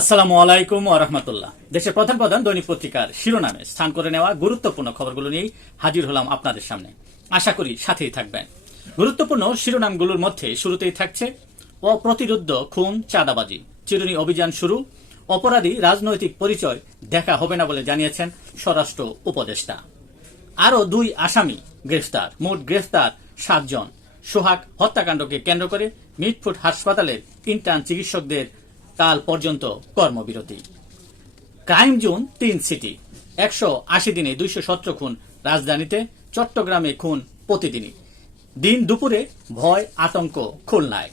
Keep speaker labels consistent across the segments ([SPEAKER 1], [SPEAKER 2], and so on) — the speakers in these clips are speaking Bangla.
[SPEAKER 1] আসসালামু আলাইকুম রহমতুল্লাহ। দেশের প্রধান প্রধান দৈনিক পত্রিকার শিরোনামে স্থান করে নেওয়া গুরুত্বপূর্ণ খবরগুলো নিয়েই হাজির হলাম আপনাদের সামনে। আশা করি সাথেই থাকবেন। গুরুত্বপূর্ণ শিরোনামগুলোর মধ্যে শুরুতেই থাকছে অপ্রতিরোধ খুন, চাঁদাবাজি। চিরুনি অভিযান শুরু, অপরাধী রাজনৈতিক পরিচয় দেখা হবে না বলে জানিয়েছেন স্বরাষ্ট্র উপদেষ্টা। আরও দুই আসামি গ্রেফতার, মোট গ্রেফতার সাতজন। সোহাগ হত্যাকাণ্ডকে কেন্দ্র করে মিটফুট হাসপাতালের ইন্টার্ন চিকিৎসকদের কাল পর্যন্ত কর্মবিরতি। ক্রাইম জোন তিন সিটি। একশো আশি দিনে দুইশো সতেরো খুন রাজধানীতে, চট্টগ্রামে খুন প্রতিদিনই। দিন দুপুরে ভয়, আতঙ্ক, খুলনায়।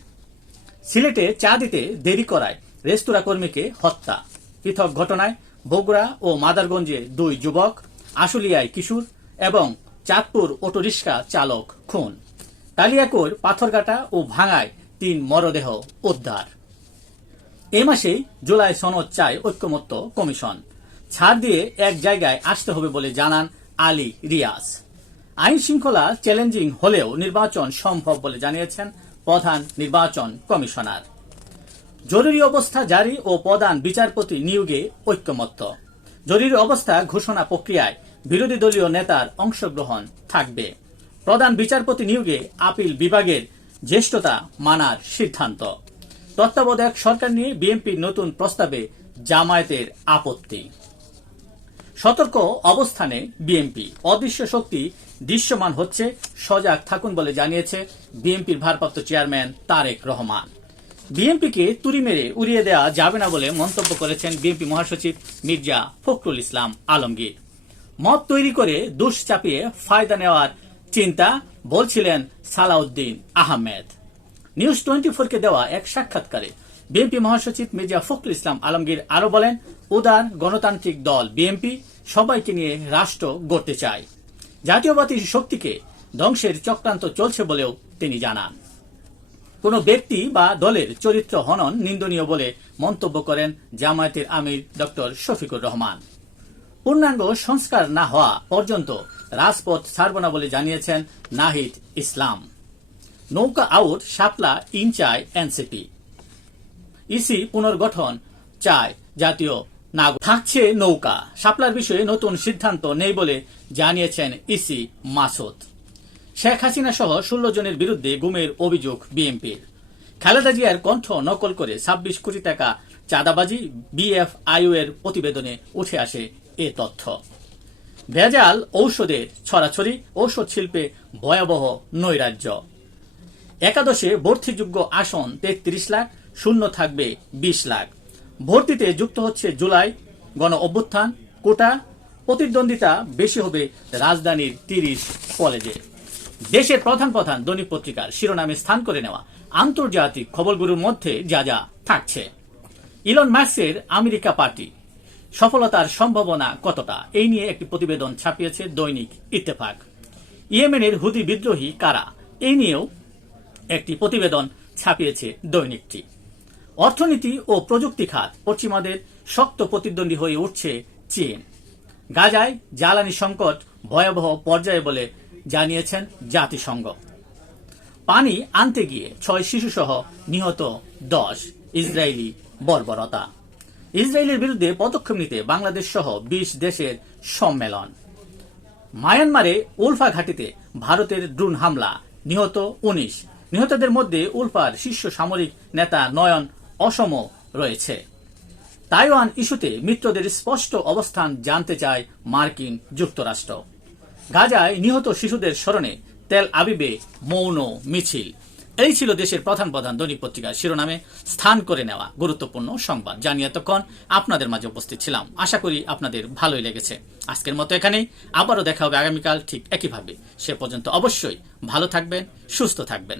[SPEAKER 1] সিলেটে চা দিতে দেরি করায় রেস্তোরাঁ কর্মীকে হত্যা। পৃথক ঘটনায় বগুড়া ও মাদারগঞ্জে দুই যুবক, আশুলিয়ায় কিশোর এবং চাঁদপুর অটোরিক্সা চালক খুন। কালিয়াকৈর, পাথরঘাটা ও ভাঙায় তিন মরদেহ উদ্ধার। এ মাসেই জুলাই সনদ চায় ঐক্যমত্য কমিশন। ছাড় দিয়ে এক জায়গায় আসতে হবে বলে জানান আলী রিয়াজ। আইন শৃঙ্খলা চ্যালেঞ্জিং হলেও নির্বাচন সম্ভব বলে জানিয়েছেন প্রধান নির্বাচন কমিশনার। জরুরি অবস্থা জারি ও প্রধান বিচারপতি নিয়োগে ঐক্যমত্য। জরুরি অবস্থা ঘোষণা প্রক্রিয়ায় বিরোধী দলীয় নেতার অংশগ্রহণ থাকবে। প্রধান বিচারপতি নিয়োগে আপিল বিভাগের জ্যেষ্ঠতা মানার সিদ্ধান্ত। তত্ত্বাবধায়ক সরকার নিয়ে বিএনপির নতুন প্রস্তাবে জামায়াতের আপত্তি। সতর্ক অবস্থানে বিএনপি। অদৃশ্য শক্তি দৃশ্যমান হচ্ছে, সজাগ থাকুন বলে জানিয়েছে বিএনপির ভারপ্রাপ্ত চেয়ারম্যান তারেক রহমান। বিএনপিকে তুড়ি মেরে উড়িয়ে দেওয়া যাবে না বলে মন্তব্য করেছেন বিএনপি মহাসচিব মির্জা ফখরুল ইসলাম আলমগীর। মত তৈরি করে দুষ চাপিয়ে ফায়দা নেওয়ার চিন্তা, বলছিলেন সালাউদ্দিন আহমেদ। নিউজ টোয়েন্টি ফোরকে দেওয়া এক সাক্ষাৎকারে বিএনপি মহাসচিব মির্জা ফখরুল ইসলাম আলমগীর আরও বলেন, উদার গণতান্ত্রিক দল বিএনপি সবাইকে নিয়ে রাষ্ট্র গড়তে চায়। জাতীয়বাদী শক্তিকে ধ্বংসের চক্রান্ত চলছে বলেও তিনি জানান। কোন ব্যক্তি বা দলের চরিত্র হনন নিন্দনীয় বলে মন্তব্য করেন জামায়াতের আমির ডক্টর শফিকুর রহমান। পূর্ণাঙ্গ সংস্কার না হওয়া পর্যন্ত রাজপথ ছাড়ব না বলে জানিয়েছেন নাহিদ ইসলাম। নৌকা আউট শাপলা ইন চায় এনসিপি। ইসি পুনর্গঠন চায় জাতীয় নাগরিক। থাকছে নৌকা। শাপলার বিষয়ে নতুন সিদ্ধান্ত নেই বলে জানিয়েছেন ইসি মাসুদ। শেখ হাসিনা সহ ষোলো জনের বিরুদ্ধে গুমের অভিযোগ বিএনপির। খালেদা জিয়ার কণ্ঠ নকল করে ছাব্বিশ কোটি টাকা চাঁদাবাজি বিএফআইউ এর প্রতিবেদনে উঠে আসে এ তথ্য। ভেজাল ঔষধের ছড়াছড়ি, ঔষধ শিল্পে ভয়াবহ নৈরাজ্য। একাদশে ভর্তিযোগ্য আসন তেত্রিশ লাখ, শূন্য থাকবে বিশ লাখ। ভর্তিতে যুক্ত হচ্ছে জুলাই, গণ অভ্যুত্থান, কোটা, প্রতিদ্বন্দ্বিতা, বেশি হবে রাজধানীর তিরিশ কলেজে। দেশের প্রধান প্রধান দৈনিক পত্রিকার শিরোনামে স্থান করে নেওয়া আন্তর্জাতিক খবরগুলোর মধ্যে যা যা থাকছে। ইলন মাস্কের আমেরিকা পার্টি, সফলতার সম্ভাবনা কতটা? এই নিয়ে একটি প্রতিবেদন ছাপিয়েছে দৈনিক ইত্তেফাক। ইয়েমেনের হুদি বিদ্রোহী কারা? এই নিয়েও একটি প্রতিবেদন ছাপিয়েছে দৈনিকটি। অর্থনীতি ও প্রযুক্তি খাত পশ্চিমাদের শক্ত প্রতিদ্বন্দ্বী হয়ে উঠছে চীন। গাজায় জ্বালানি সংকট ভয়াবহ পর্যায়ে বলে জানিয়েছেন জাতিসংঘ। পানি আনতে গিয়ে ছয় শিশুসহ নিহত দশ ইসরায়েলি বর্বরতা। ইসরায়েলের বিরুদ্ধে পদক্ষেপ নিতে বাংলাদেশ সহ বিশ দেশের সম্মেলন। মায়ানমারে উলফা ঘাটিতে ভারতের ড্রোন হামলা, নিহত উনিশ নিহতদের মধ্যে উলফার শীর্ষ সামরিক নেতা নয়ন অসম রয়েছে। তাইওয়ান ইস্যুতে মিত্রদের স্পষ্ট অবস্থান জানতে চায় মার্কিন যুক্তরাষ্ট্র। গাজায় নিহত শিশুদের স্মরণে তেল আবিবে মৌন মিছিল। এই ছিল দেশের প্রধান প্রধান দৈনিক পত্রিকার শিরোনামে স্থান করে নেওয়া গুরুত্বপূর্ণ সংবাদ। জানিয়ে এতক্ষণ আপনাদের মাঝে উপস্থিত ছিলাম। আশা করি আপনাদের ভালোই লেগেছে। আজকের মতো এখানেই। আবারও দেখা হবে আগামীকাল ঠিক একইভাবে। সে পর্যন্ত অবশ্যই ভালো থাকবেন, সুস্থ থাকবেন।